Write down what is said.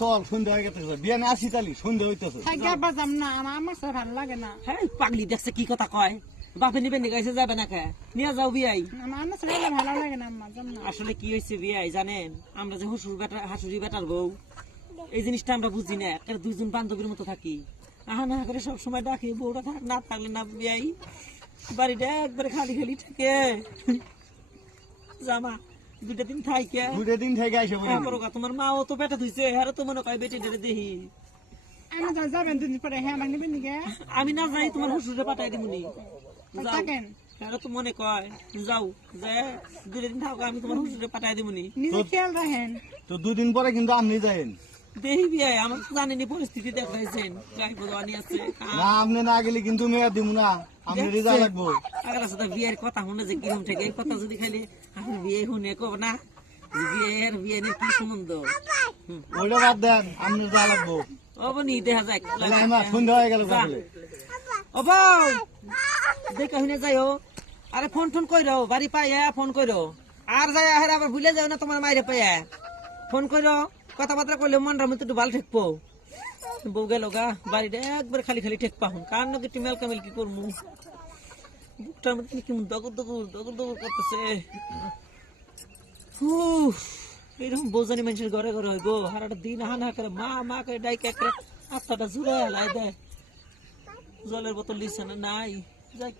চল সন্ধ্যা হয়ে গেছে বিয়ে না আসি তালি সন্ধ্যা হইতেছে। আর বাজাম না আমার আমার সাথে ভালো লাগে না। হ্যাঁ পাগলি দেখছে কি কথা কয়? বাপে নিবে নিগাইছে যাবে না কে নিয়ে যাও বিয়াই। আমার আমার সাথে গেলে ভালো লাগে না আম্মা যাম না। আসলে কি হয়েছে বিয়াই জানেন? আমরা যে হসুর বেটা হাসুরি বেটার বউ এই জিনিসটা আমরা বুঝি না। একটা দুইজন বান্ধবীর মতো থাকি। আহা না করে সব সময় ডাকি বউটা থাক না থাকলে না বিয়াই। বাড়িটা একবারে খালি খালি থাকে। জামা। দুটা দিন থাইকে। দুইটা দিন থাইকে আইসে বলি হ্যাঁ, করো তোমার মাও তো পেটা ধুইছে হ্যাঁ তো মনে কয় বেটে ডেরে দেহি আমি তো যাবেন দুদিন পরে হ্যাঁ আমার নিবেন নিকে? আমি না যাই তোমার শ্বশুরে পাঠাই দিবনি যাও। থাকেন। হ্যাঁ তো মনে কয় যাও যে দুদিন থাকো আমি তোমার শ্বশুরে পাঠাই দিবনি নিজে খেয়াল রাখেন। তো দুদিন পরে কিন্তু আপনি যাইন জানেনি পরিস্থিতি দেখাইছেন। আছে না আপনি না গেলে কিন্তু মেয়ে দিব না। আপনি রেজা লাগবো। আগের সাথে বিয়ের কথা শুনে যে কিরম থেকে এই কথা যদি খালি আপনি বিয়ে শুনে কব না কি সম্বন্ধ? হুম। ওইটা বাদ দেন আপনি যা লাগবো। অবনি দেখা সন্ধ্যা হয়ে গেল শুনে যাইও। আরে ফোন ফোন কইরো বাড়ি পাইয়া ফোন কইরো। আর যাই আহের আবার ভুলে যাও না তোমার মাইরে পাইয়া। ফোন কইরো। কথাবার্তা কইলে মনটার মধ্যে একটু ভালো ঠেকবো। বউ গেল গা বাড়িটা একবার খালি খালি ঠেক পাহুন। কার নাকি একটু মেলকা মেলকি করমু? বুকটার মধ্যে কেমন দগর দগর দগর দগর করতেছে। এরকম বোঝানি মানুষের ঘরে ঘরে হইব। হারাটা দিন হানা করে, মা মা করে ডাইকে করে আত্মাটা জুড়ে হেলাই দেয়। জলের বোতল দিচ্ছে না, নাই। যাই